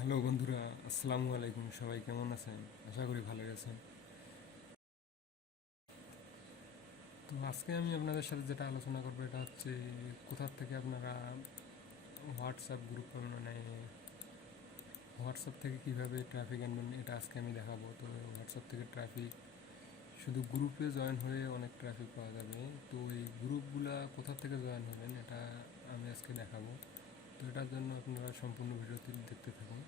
Hello বন্ধুরা, আসসালামু আলাইকুম। সবাই কেমন আছেন? আশা করি ভালো আছেন। তো আজকে আমি আপনাদের সাথে যেটা আলোচনা করবো এটা হচ্ছে কোথা থেকে আপনারা হোয়াটসঅ্যাপ গ্রুপ মানে হোয়াটসঅ্যাপ থেকে কিভাবে ট্রাফিক আনবেন, এটা আজকে আমি দেখাবো। তো হোয়াটসঅ্যাপ থেকে ট্রাফিক শুধু গ্রুপে জয়েন হয়ে অনেক ট্রাফিক পাওয়া যাবে। তো এই গ্রুপগুলা কোথা থেকে জয়েন হবেন এটা আমি আজকে দেখাবো। তো এটার জন্য আপনারা সম্পূর্ণ ভিডিওটি দেখতে থাকুন।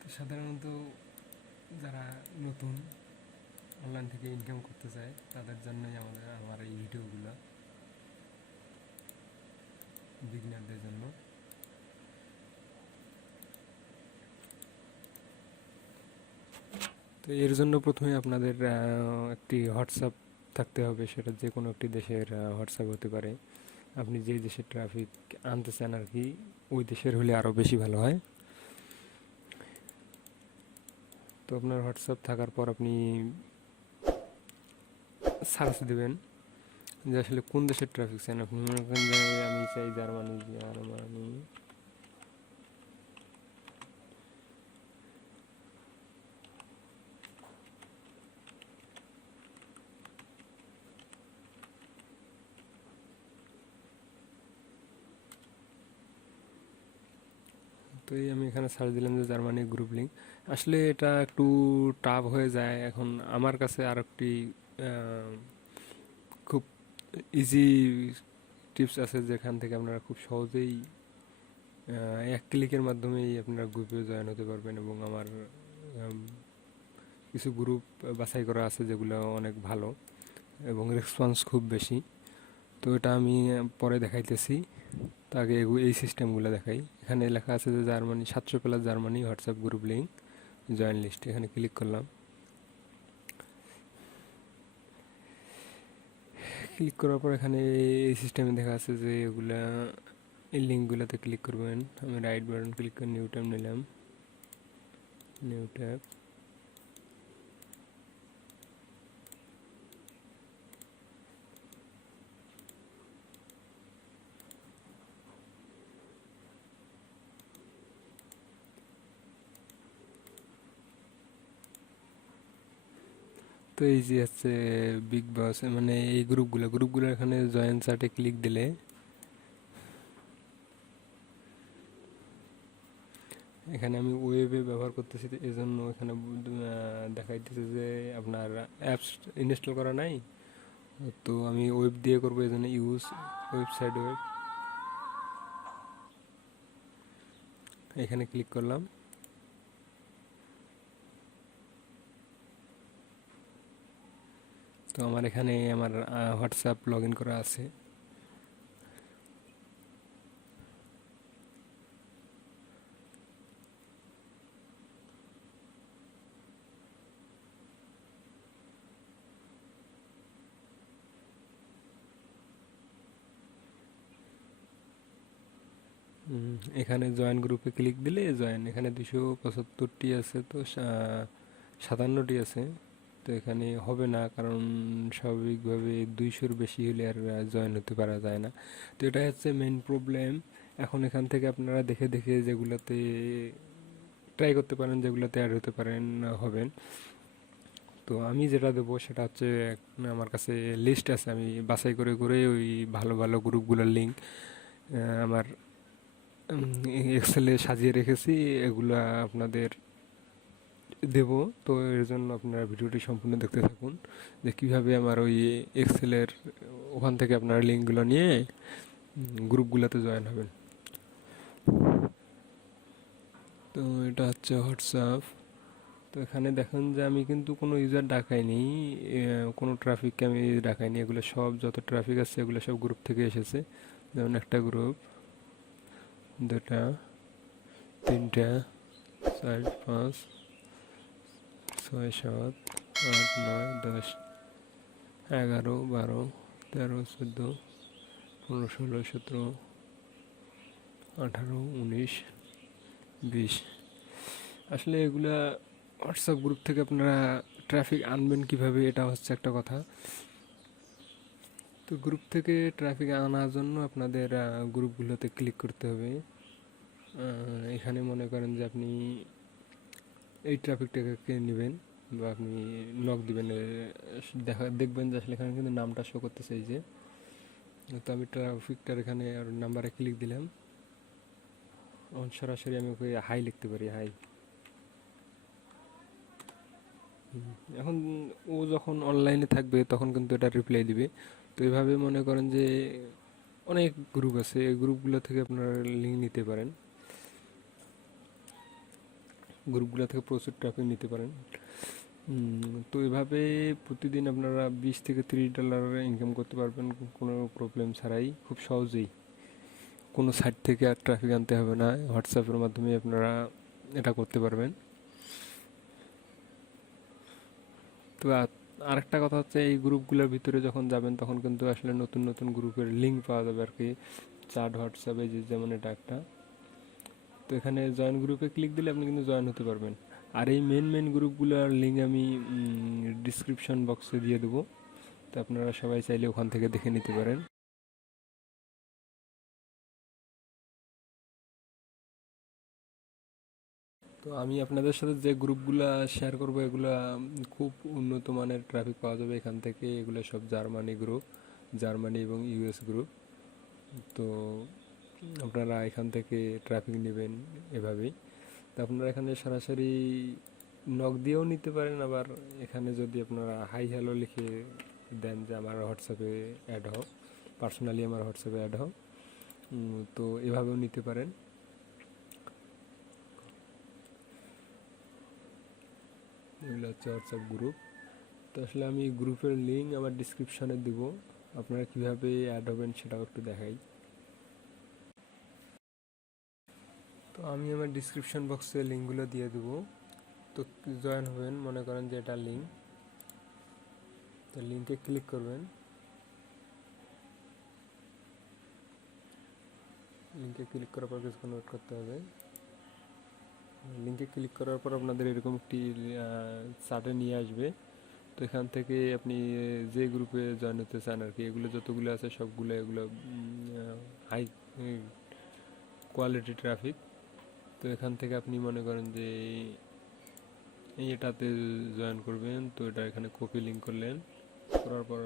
তো সাধারণত যারা নতুন অনলাইন থেকে ইনকাম করতে চায় তাদের জন্যই আমার এই ভিডিওগুলো, বিগিনারদের জন্য। তো এর জন্য প্রথমে আপনাদের একটি হোয়াটসঅ্যাপ থাকতে হবে। সেটা যে কোনো একটি দেশের হোয়াটসঅ্যাপ হতে পারে। আপনি যেই দেশের ট্রাফিক আনতে চান আর কি, ওই দেশের হলে আরও বেশি ভালো হয়। তো আপনার হোয়াটসঅ্যাপ থাকার পর আপনি সার্চ দেবেন যে আসলে কোন দেশের ট্রাফিক চান। আপনি মনে করেন যে আমি চাই জার্মানি। জার্মানি তো এই আমি এখানে সার্চ দিলাম যে জার্মানি গ্রুপ লিঙ্ক। আসলে এটা একটু টাফ হয়ে যায়। এখন আমার কাছে আর একটি খুব ইজি টিপস আছে যেখান থেকে আপনারা খুব সহজেই এক ক্লিকের মাধ্যমেই আপনারা গ্রুপে জয়েন হতে পারবেন। এবং আমার কিছু গ্রুপ বাছাই করা আছে যেগুলো অনেক ভালো এবং রেসপন্স খুব বেশি। তো এটা আমি পরে দেখাইতেছি। তো আগে এই সিস্টেমগুলো দেখাই। এখানে লেখা আছে যে Germany 700+ Germany WhatsApp group link join list. এখানে ক্লিক করলাম। ক্লিক করার পর এখানে এই সিস্টেমে দেখা আছে যে এগুলা এই লিঙ্কগুলোতে ক্লিক করবেন। আমি রাইট বাটন ক্লিক করে নিউ ট্যাব নিলাম। New tab. তো এই যে হচ্ছে বিগ বস, মানে এই গ্রুপগুলো এখানে জয়েন চার্টে ক্লিক দিলে এখানে আমি ওয়েবে ব্যবহার করতেছি, এই জন্য এখানে দেখাইতেছে যে আপনার অ্যাপস ইনস্টল করা নাই। তো আমি ওয়েব দিয়ে করবো, এই জন্য ইউজ ওয়েবসাইট ওয়েব এখানে ক্লিক করলাম। তো আমার এখানে আমার হোয়াটসঅ্যাপ লগ ইন করা আছে। এখানে জয়েন গ্রুপে ক্লিক দিলে জয়েন, এখানে 275টি আছে, তো 57টি আছে। তো এখানে হবে না, কারণ স্বাভাবিকভাবে 200-র বেশি হলে আর জয়েন হতে পারা যায় না। তো এটা হচ্ছে মেইন প্রবলেম। এখন এখান থেকে আপনারা দেখে দেখে যেগুলোতে ট্রাই করতে পারেন, যেগুলোতে অ্যাড হতে পারেন হবেন। তো আমি যেটা দেবো সেটা হচ্ছে আমার কাছে লিস্ট আছে, আমি বাছাই করে করে ওই ভালো ভালো গ্রুপগুলোর লিঙ্ক আমার এক্সেলে সাজিয়ে রেখেছি, এগুলা আপনাদের দেব। তো এর জন্য আপনারা ভিডিওটি সম্পূর্ণ দেখতে থাকুন যে কীভাবে আমার ওই এক্সেলের ওখান থেকে আপনারা লিঙ্কগুলো নিয়ে গ্রুপগুলোতে জয়েন হবেন। তো এটা হচ্ছে হোয়াটসঅ্যাপ। তো এখানে দেখেন যে আমি কিন্তু কোনো ইউজার ডাকাইনি, কোনো ট্রাফিককে আমি ডাকাইনি। এগুলো সব যত ট্রাফিক আছে এগুলো সব গ্রুপ থেকে এসেছে। যেমন একটা গ্রুপ, দুটা, তিনটা, 4, 5, 6, 7, 8, 9, 10, 11, 12, 13, 14, 15, 16, 17, 18, 19, 20। আসলে এগুলা হোয়াটসঅ্যাপ গ্রুপ থেকে আপনারা ট্রাফিক আনবেন কিভাবে, এটা হচ্ছে একটা কথা। তো গ্রুপ থেকে ট্রাফিক আনার জন্য আপনাদের গ্রুপগুলোতে ক্লিক করতে হবে। এখানে মনে করেন যে আপনি এই ট্রাফিকটাকে নেবেন বা আপনি নক দিবেন, দেখবেন যে আসলে এখানে কিন্তু নামটা শো করতেছে এই যে। তো আমি ট্রাফিকটার এখানে আর নাম্বারে ক্লিক দিলাম। সরাসরি আমি ওকে হাই লিখতে পারি, হাই। এখন ও যখন অনলাইনে থাকবে তখন কিন্তু এটা রিপ্লাই দিবে। তো এইভাবে মনে করেন যে অনেক গ্রুপ আছে, এই গ্রুপগুলো থেকে আপনারা লিঙ্ক নিতে পারেন, গ্রুপগুলো থেকে প্রচুর ট্রাফিক নিতে পারেন। তো এভাবে প্রতিদিন আপনারা $20 থেকে $30 ইনকাম করতে পারবেন কোনো প্রবলেম ছাড়াই, খুব সহজেই। কোনো সাইট থেকে আর ট্রাফিক আনতে হবে না, হোয়াটসঅ্যাপের মাধ্যমে আপনারা এটা করতে পারবেন। তো আরেকটা কথা হচ্ছে, এই গ্রুপগুলোর ভিতরে যখন যাবেন তখন কিন্তু আসলে নতুন নতুন গ্রুপের লিঙ্ক পাওয়া যাবে আর কি। চ্যাট হোয়াটসঅ্যাপে যেমন এটা একটা। তো এখানে জয়েন গ্রুপে ক্লিক দিলে আপনি কিন্তু জয়েন হতে পারবেন। আর এই মেন গ্রুপগুলোর লিঙ্ক আমি ডিসক্রিপশন বক্সে দিয়ে দেবো, তো আপনারা সবাই চাইলে ওখান থেকে দেখে নিতে পারেন। তো আমি আপনাদের সাথে যে গ্রুপগুলা শেয়ার করবো এগুলা খুব উন্নত মানের ট্রাফিক পাওয়া যাবে এখান থেকে। এগুলো সব জার্মানি গ্রুপ, জার্মানি এবং ইউএস গ্রুপ। তো আপনারা এখান থেকে ট্রাফিক নেবেন এভাবেই। তো আপনারা এখানে সরাসরি নক দিয়েও নিতে পারেন, আবার এখানে যদি আপনারা হাই হ্যালো লিখে দেন যে আমার হোয়াটসঅ্যাপে অ্যাড হও, পার্সোনালি আমার হোয়াটসঅ্যাপে অ্যাড হও, তো এভাবেও নিতে পারেন। এগুলো হচ্ছে হোয়াটসঅ্যাপ গ্রুপ। তো আসলে আমি গ্রুপের লিঙ্ক আমার ডিসক্রিপশানে দিব, আপনারা কীভাবে অ্যাড হবেন সেটাও একটু দেখাই। তো আমি আমার ডিসক্রিপশন বক্সে লিঙ্কগুলো দিয়ে দেবো। তো জয়েন হবেন, মনে করেন যে এটা লিঙ্ক, তো লিঙ্কে ক্লিক করবেন। লিঙ্কে ক্লিক করার পর কিছুক্ষণ ওয়েট করতে হবে। লিঙ্কে ক্লিক করার পর আপনাদের এরকম একটি চার্টে নিয়ে আসবে। তো এখান থেকে আপনি যে গ্রুপে জয়েন হতে চান আর কি, এগুলো যতগুলো আছে সবগুলো এগুলো হাই কোয়ালিটি ট্রাফিক। তো এখান থেকে আপনি মনে করেন যে এটাতে জয়েন করবেন। তো এটা এখানে কপি লিঙ্ক করলেন, করার পর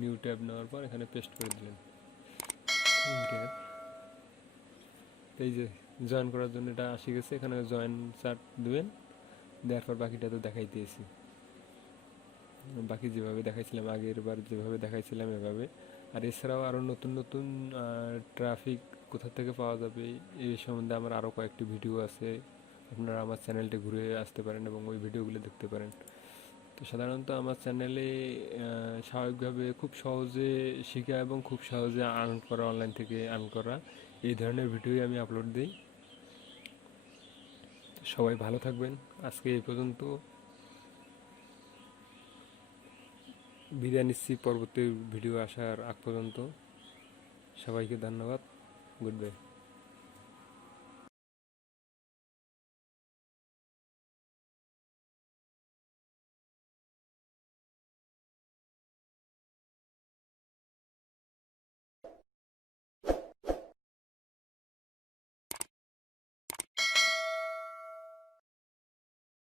নিউ ট্যাব নেওয়ার পর এখানে পেস্ট করে দিলেন ট্যাব। এই যে জয়েন করার জন্য এটা আসে গেছে, এখানে জয়েন চার্ট দেবেন, দেওয়ার পর বাকিটা তো দেখাইতেছি। বাকি যেভাবে দেখাইছিলাম আগের বার যেভাবে দেখাইছিলাম এভাবে। আর এছাড়াও আরও নতুন নতুন ট্রাফিক কোথা থেকে পাওয়া যাবে এই সম্বন্ধে আমার আরও কয়েকটি ভিডিও আছে, আপনারা আমার চ্যানেলটি ঘুরে আসতে পারেন এবং ওই ভিডিওগুলো দেখতে পারেন। তো সাধারণত আমার চ্যানেলে স্বাভাবিকভাবে খুব সহজে শেখা এবং খুব সহজে আর্ন করা, অনলাইন থেকে আর্ন করা, এই ধরনের ভিডিওই আমি আপলোড দিই। সবাই ভালো থাকবেন। আজকে এই পর্যন্ত, বিদায় নিচ্ছি। পরবর্তী ভিডিও আসার আগ পর্যন্ত সবাইকে ধন্যবাদ। Good bye.